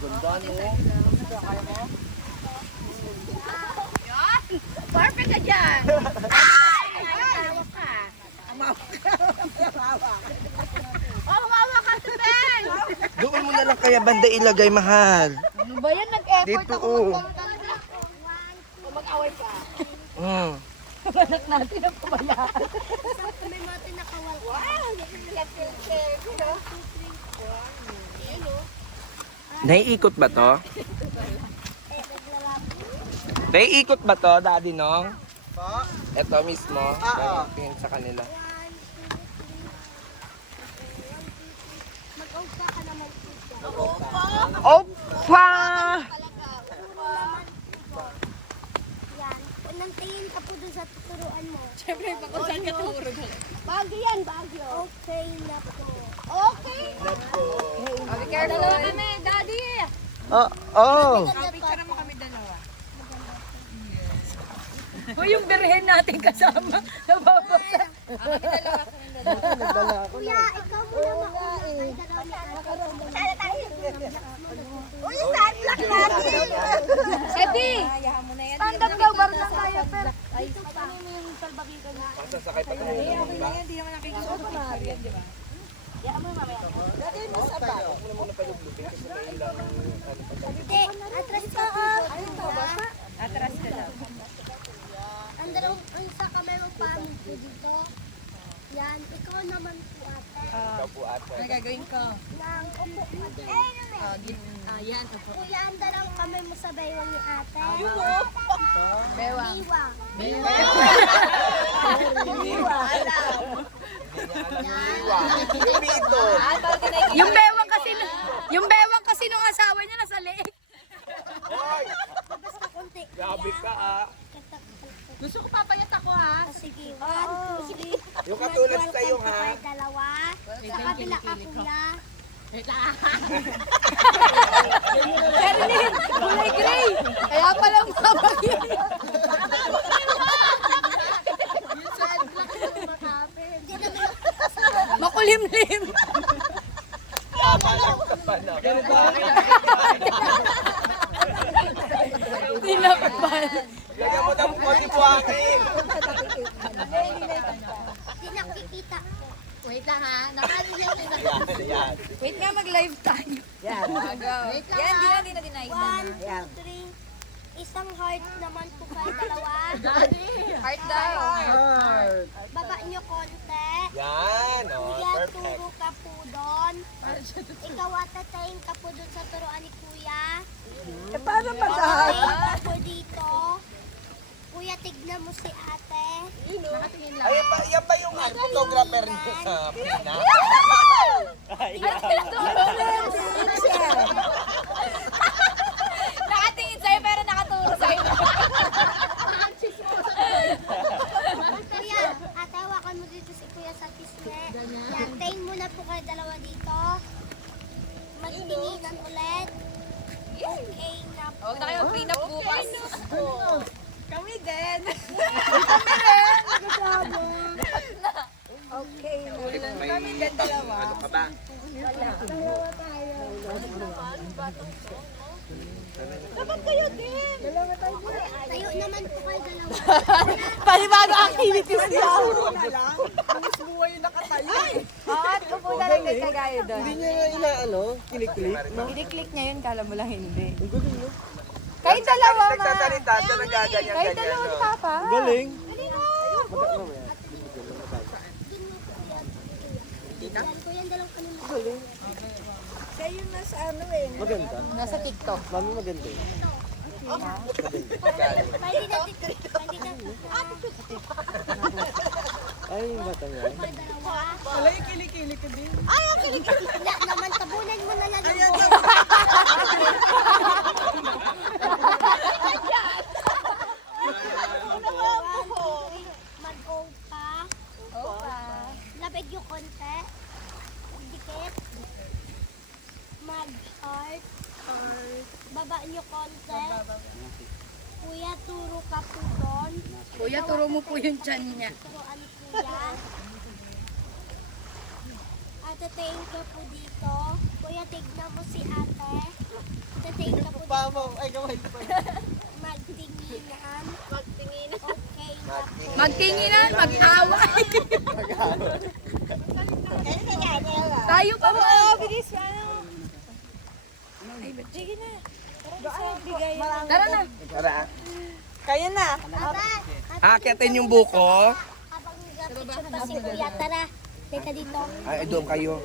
Ganda, no? Kaya mo? Yan! Perfect ka dyan! Tawag ka. Oh, humawa ka sa pen! Doon mo na lang kaya banda ilagay, mahal. Ano ba yan? Nag-effort Dito, ako oh. mag-away ka. Anak natin ang pabayaan. May mga tinakawal. Wow! Naiikot ba to? Naiikot ba to, Daddy Nong? Ito mismo. Tingin sa kanila. Mag-opa ka naman po. Opa! Yan. Unang tingin ka po dun sa tuturuan mo. Siyempre, kung saan ka tumuro ka. Bagyo yan, bagyo. Okay na po. Okay. Be careful. Dalawa kami, Daddy! Oh. Picture mo kami dalawa. O yung birhen natin kasama. Nababasa. Kuya, ikaw muna mauna. Ay, dalaw ni ate. Uy, sunblock natin! Eddie! Stand up daw, bar lang tayo, pero... Dito pa. Yung salbagin ka na. Sasakay pa tayo. Hindi naman nakikisuot na yan, di ba? Hindi, atras ka. Atras ka lang. Ang sa kamay mo pamig ko dito. Yan, ikaw naman po ate. Ikaw po ate. Ano gagawin ko? Nang upo ate. Yan, upo. Kuya, ang dalawang kamay mo sa baywang ni ate. Bewa. Iwa. Dito. Yung bewang kasi nung asawa niya nasa leeg. Basta konti. Grabe ka ah. Gusto ko papayat ako ha. Sige, 1, 2, 3. Yung katulad sa'yo ha. Ay, dalawa. Sa kabila ka, kuya. Erlyn, kulay gray. Kaya palang mabagin. Makulimlim. Tinakpan. Lagyan mo ng konti buhangin. Hindi nakikita. Wait lang ha. Nakaliyan na. Yan. Wait nga, mag-live tayo. Wait lang ha. Hindi na deny. 1, 2, 3. Isang heart naman po kayo dalawa. Heart daw. Baba nyo konti. Yan. Oh, Kuya, perfect. turo ka po doon. Ikaw atatayin ka po doon sa turuan ni Kuya. Paano Tingin ka po dito. Kuya, tignan mo si ate. Nakatingin lang. Ay, yan ba yung photographer niyo sa Pina? Nakatingin sa'yo pero nakaturo sa'yo. Kuya, ate, hawakan mo dito si Kuya sa kisme. Yan, tingin muna po kayo dalawa dito. Magtinginan ulit. Okay na po. Huwag na kayo clean up bukas. Kami din. Kami din dalawa. Ano ka ba? Tayo naman po kayo dalawa. Panibago activities niya. Upo na lang kay kagayo doon. Hindi niya inaano, kiniklik. Kiniklik niya yun, kala mo lang hindi. Ang galing no? Kahit dalawa ma. Nagsasalita siya, nagaganyan-ganyan. Kahit dalawa no? papa. Galing. Yan, Kuya, ang dalawang kanina. Maganda. Nasa TikTok. Mami maganda. Pwede na dito. Pwede na dito. Ay, yung bata niya. Kayo dalawa. Wala yung kilikili ko din. Ay, ang kilig. Wala naman, tabunan mo na lang yung Mag-opa. Labig yung konti. Dikit. Mag-heart. Baba nyo konti. Kuya, turo ka po doon. Kuya, turo mo po yung tiyan niya. Turuan ni Kuya. Ate, thank you po dito. Kuya, tignan mo si ate. Magtinginan. Magtinginan. Okay. Magtinginan, mag-away. Tayo pa mo. Bilis ka. Ay, sige na. Tara na. Tara. Kaya na. Akitin yung buko. Habang nagpicture pa si Kuya, tara. Teka dito. Ay, doon kayo.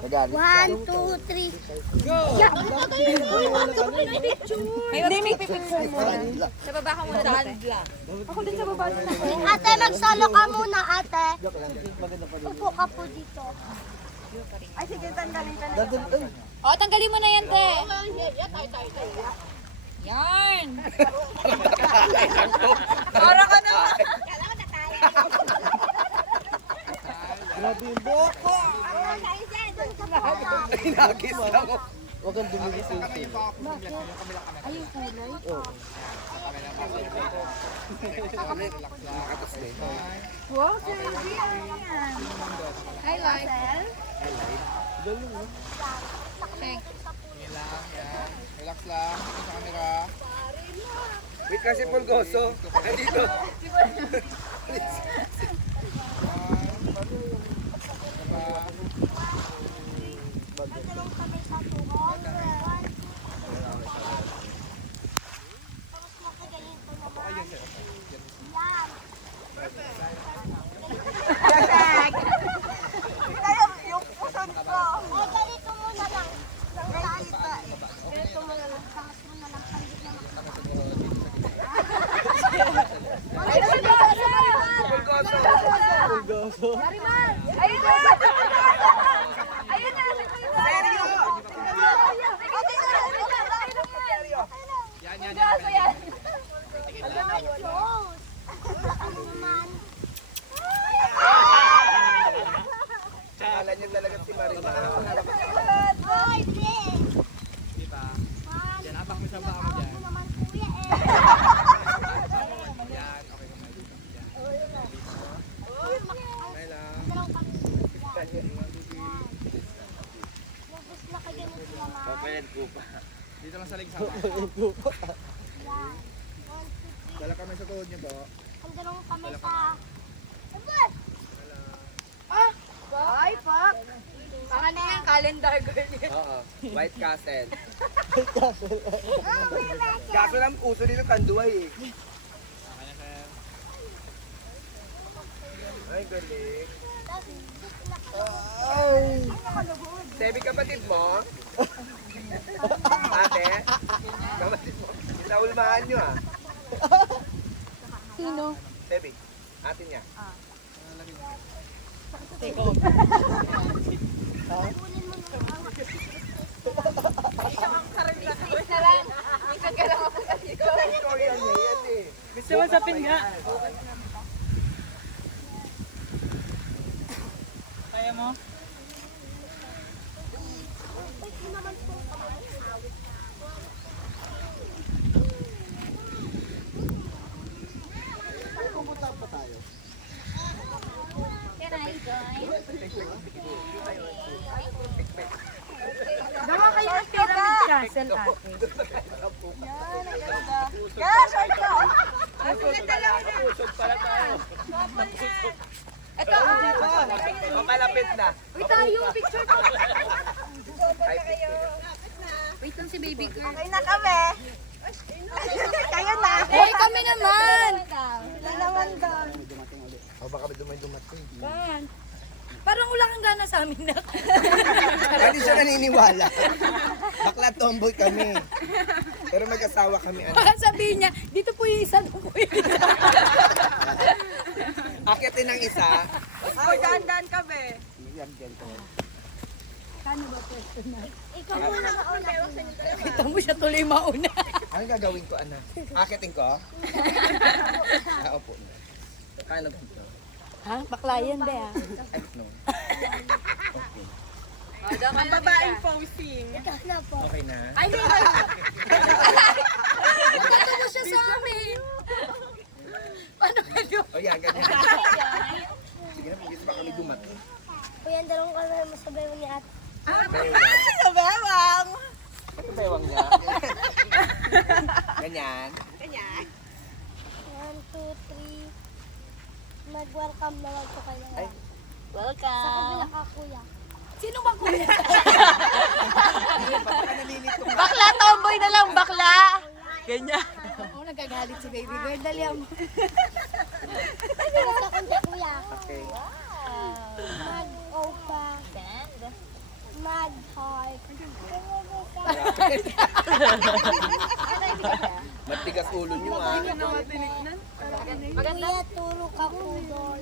Nagalit. 1, 2, 3. Hindi, may pipicture muna. Sa baba ka muna. Ako din sa baba. Ate, mag-solo ka muna, ate. Upo ka po dito. Ay, sige, tanggalin ka na. O, tanggalin mo na yan, te. Yan. Para ka na. Grabe yung buko. Inagis lang. Huwag kang bumili sa ito. Wow, crazy. Highlight. Relax lang. Sa camera. Wait kasi Pulgoso. Andito. Magdalawang kamay sa tuhod. Tapos makagayin ko naman. Yan. Kaya yung pusod ko. Ay, ganito muna lang. Ganito muna lang. Takas muna lang. Pandit na Pulgoso. Ayun na. Ayun na. Seryo. close. Ano naman? Akala niyo talaga si Marina. Ay, Ben. Diba? Yan, habang may samba ako dyan. Ako naman, kuya eh. Yan, okay kung may dito. Yan. Okay lang. Dalawang kami. Nabus na kayo mo sila, ma. Papayan ko pa. Dito lang sa leg sama. Yan. 1, 2, 3. Dala kami sa tuhod niyo po. Ang dalawang kami sa... Ay, fuck. Baka na yung calendar girl. Oo. White Castle. Kaso lang uso dito kanduay eh. Okay na, sir. Ay, galing. Sebi kapatid mo? Ate? Kapatid mo? Naulmahan nyo ah. Sino? Sebi, ate niya. Victoria niya yan eh. Gusto mo sa pinga? Kaya mo? Baka kayo ang pyramid castle, ate. Yeah, short ko. Pusog pala tayo. Ito, O malapit na. Uy, tayo, picture ko. Ay, picture. Wait lang si baby girl. Okay na kami. Kayo na. Hey, kami naman! Sila naman doon. O baka dumating. Kan. Parang wala kang gana sa amin na. Hindi siya naniniwala. Bakla tomboy kami. Pero mag-asawa kami. Ano? Baka sabihin niya, dito po yung isa, doon po yung isa. Akitin ng isa. Oh, dahan-dahan kami. Ikaw muna mauna. Kita mo siya tuloy mauna. Ano gagawin ko, anak? Akitin ko? Opo. Kano ba ito? Ha? Baklayan ba ya? Ay, no. Ang babaeng posing. Ikaw na po. Okay na? Ay, hindi ba? Magkano mo siya sa amin? Paano kayo? O yan, ganyan. Sige na, pagkita pa kami dumating. Kuya, ang dalawang kami masabay mo ni ate. Bewang. Sa bewang. Ito bewang niya. Ganyan. 1, 2, 3. Mag-welcome naman po kayo. Ay. Sa kabila ka, kuya. Sino bang kuya? Baka nalilito ka. Bakla, tomboy na lang, bakla. Ganyan. Oo, nagagalit si baby girl. Dali mo. Sa kundi, kuya. Okay. Mag-opa. Mag-heart. Matigas ulo nyo ah. Kuya, turo ka po doon.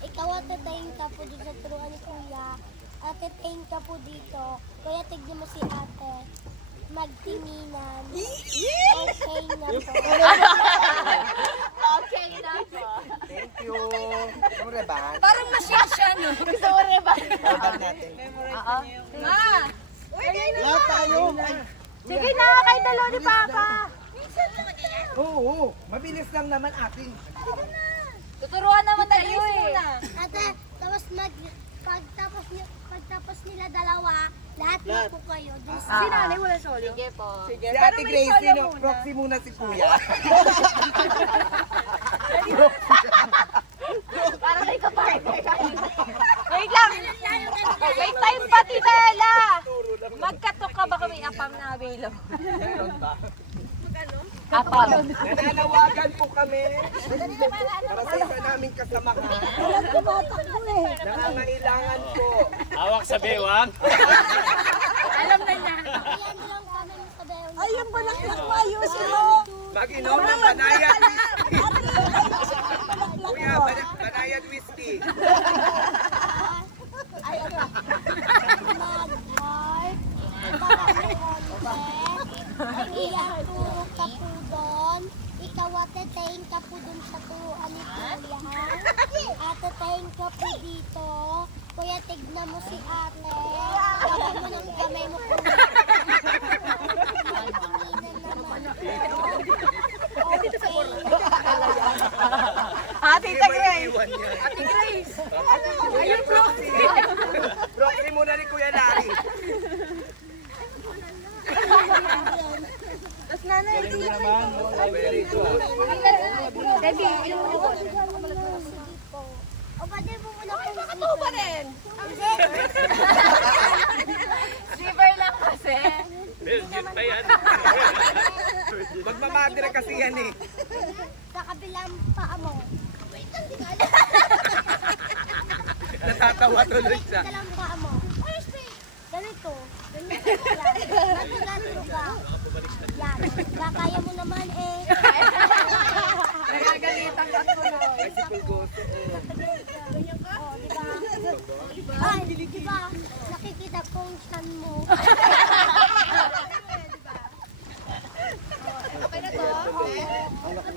Ikaw at tatayin ka po doon sa turuan ni kuya. At tatayin ka po dito. Kuya, tignan mo si ate. Magtinginan. Okay na po. Okay na po. Thank you. Yung reban. Parang machine siya, no? Gusto mo rin ba? Reban natin. Oo. Ma! Lahat tayo. Sige na, kay dalo ni Papa. Oo, mabilis lang naman ating. Tuturuan naman tayo eh. Ate, tapos pagtapos nila dalawa, lahat na po kayo. Dun sa Si nanay wala solo. Sige po. Si Ate Gracie, no, proxy muna si Kuya. Para may kapartner. Wait lang. Wait time pa, Tita Ella. Magkatok ka ba kami apam na abilo? Meron ba? Apam. Nananawagan po kami para sa isa naming kasamahan. Nangangailangan po. Hawak sa bewang. Alam na niya. Ayan lang kami sa bayo. Ayun ba lang yung ayusin mo? Mag-inom ng banayad whiskey. Kuya, banayad whiskey. Mag-heart. Para konti. Iyak turo ka po doon. Ikaw at tatayin ka po doon sa turuan ni kuya. At tatayin ka po dito. Kuya, tignan mo si ate. Kapag mo ng kamay mo po. Tita Grace. Iwan niya. Ate Grace. Ayun, proxy. Proxy muna ni Kuya Larry. Galing naman. Very good. Debbie, O, pwede mo muna po. Ito pa rin. Silver lang kasi. Belgian pa yan. Magmamadre kasi yan eh. Sa kabilang paa mo. Natatawa tuloy siya. Sa kabilang paa mo. Ganito. Ganito yan. Nagkagato ka. Yan. Kaya mo naman eh. Nagagalitan ka tuloy. Bicycle goso. Oh, di ba? Ay, di ba? Nakikita ko yung chan mo. Okay na to?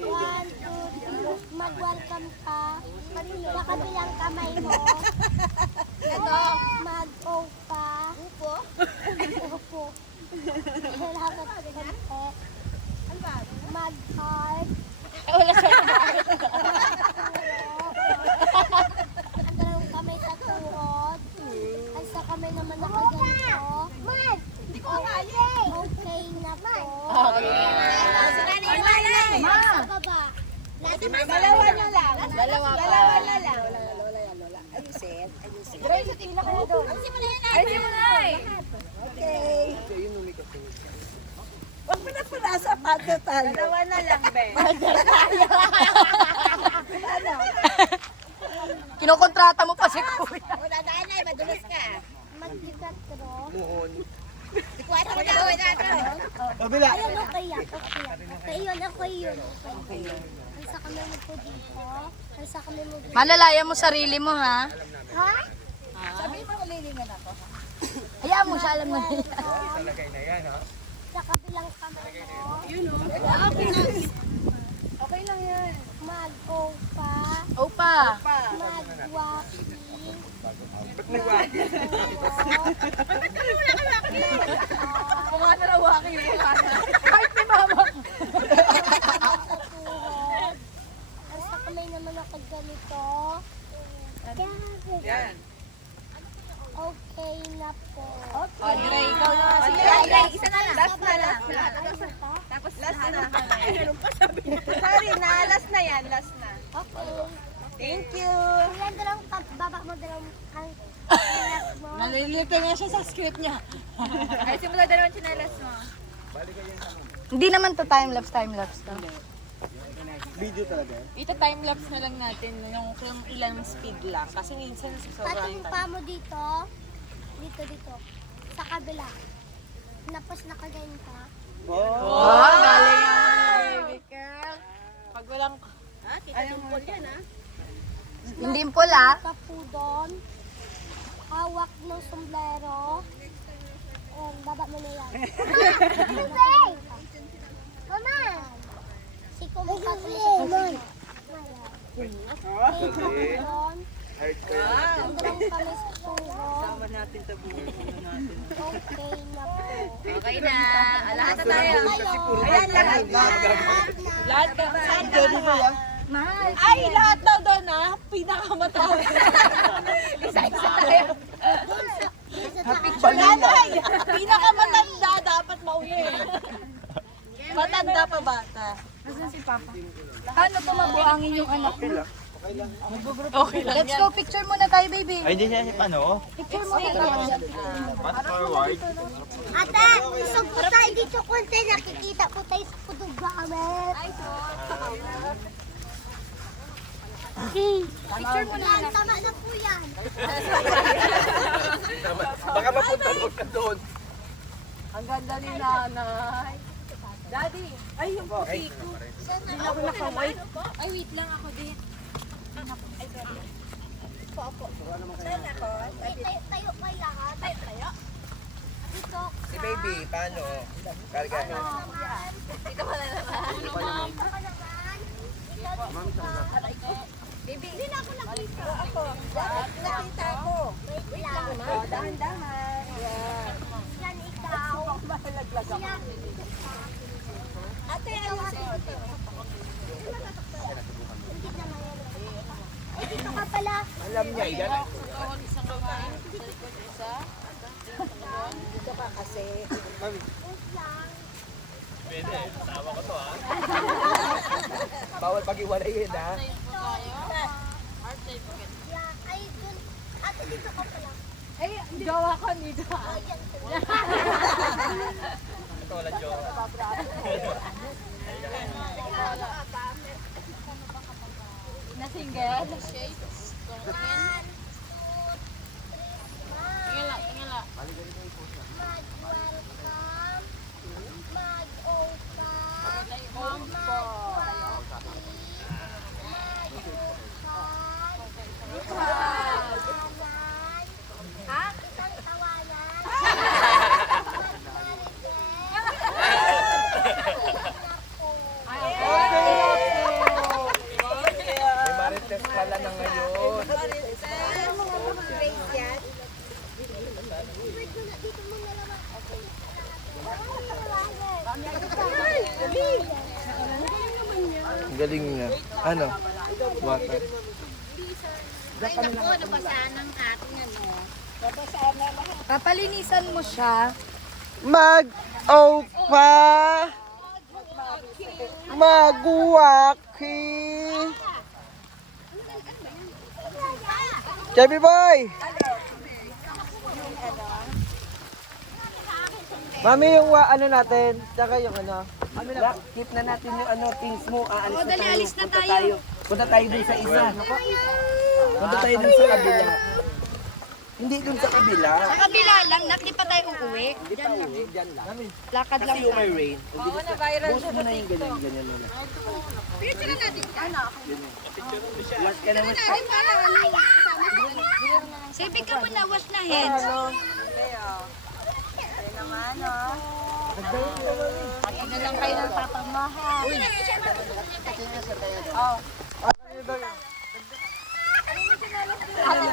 One, two, three. Mag-welcome ka. Sa kabilang kamay mo. Ito. Mag-opa. Upo. Upo. Dapat ganito. Mag-heart. Wala sa Ang dalawang kamay sa tuhod. Ang sa kamay naman nakaganito. Hindi ko kaya. Okay na po. Sa baba. Dalawa na lang. Dalawa na lang. Grace, tila ka na doon. Ayusin mo na eh. Huwag mo na pala sa pagkatan. Dalawa na lang, be. Kinokontrata mo pa si Kuya. Wala na, Anay. Madulas ka. Mag-likatro. Muon. Di ko ito gagawin natin. Kabila. Ayun, okay yan. Okay yun. Okay yun. Okay yun. Ang sa kamay mo po dito. Ang sa kamay mo dito. Malalaya mo sarili mo, ha? Ha? Sabi mo, lilingan ako. Hayaan mo siya, alam mo. Talagay na yan ha. Sa kabilang kamay mo. Okay lang yan. Mag-opa. Opa. Mag-washing. Ba't nagwagi? Mukha na raw aking mukha na. Kahit ni mama. Sa tuhod. Ang sa kamay naman ako ganito. Yan. Okay na po. Andre, ikaw na. Sige, Andre, isa na lang. Last na lang. Tapos last na. Thank you. Ilan dalawang baba mo dalawang ang mo. Nalilito nga siya sa script niya. Ay, simula dalawang chinelas mo. Hindi naman to time-lapse to. Video talaga. Ito time-lapse na lang natin yung kung ilang speed lang. Kasi minsan sa Pati sobrang yung paa mo dito. Dito. Sa kabila. Tapos nakaganyan ka. Oh, galing yan, baby girl. Pag walang... Hindi pula. Kapudon. Hawak ng sombrero. Baba mo na yan. Hindi! Mama! Si kumukha ko yung kapudon. Ang dalawang kami sa puro. Sama natin sa buhay natin. Okay na po. Okay na. Lahat na tayo. Ayan, Lahat ka. Saan ka lahat? Ay, lahat daw doon ha. Pinakamatawid. Isa-isa tayo. Nanay, pinakamatanda dapat mauli. Matanda pa bata. Paano po mabuhangin yung anak mo? Okay lang Let's go, picture muna tayo, baby. Ay, di siya si Pano? Picture muna tayo. Fast forward. Ate, isang po tayo dito konti. Nakikita po tayo sa pudong gamit. Picture muna. Tama na po yan. Baka mapunta doon ka doon. Ang ganda ni nanay. Daddy, ay yung puti ko. Hindi na ako nakawait. Ay, wait lang ako din. Tayo pa lahat. Tayo. Dito. Si baby, paano? Kargahin. Dito mo na naman. Ako naman. Baby, hindi na ako nakita. Ako. Nakita ko. Wait lang. Dahan-dahan. Yan. Yan ikaw. Malaglag ako. Yan. Ate, ano sa'yo? Hindi naman yan. Ay, dito ka pala. Alam niya yan. Dito ka kasi. Wait lang. Pwede, tawa ko to ha. Bawal pag-iwalayin ha. Yan. Ay, dun. Ate, dito ka pala. Ay, gawa ko dito. Ito wala joke. Na single? Mag-welcome. Mag-open. Ha? Isang tawanan. May marites pala na ngayon. Dito mo na naman. Ang galing niya. Ano? Water. Papalinisan mo siya. Mag-opa! Mag-waki! Chubby boy! Mami, yung ano natin, tsaka yung ano. Keep na natin yung ano, things mo. Aalis na tayo. alis na tayo. Punta tayo dun sa isa. Punta tayo dun sa kabila. Hindi dun sa kabila. Sa kabila lang, nak, di pa tayo uuwi. Hindi pa uwi, dyan lang. Lakad lang Kasi yung may tayo. rain. Oo, na-viral Post siya mo sa na yung TikTok. ganyan, ganyan muna. Picture na natin. Last ka naman. Sabi ka mo na, wash na hands. Ano lang kayo ng papamahan.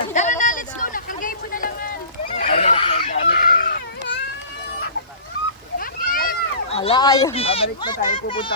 Tara na, let's go na. Kargay mo na lang. Ala, ayaw. Babalik na tayo, pupunta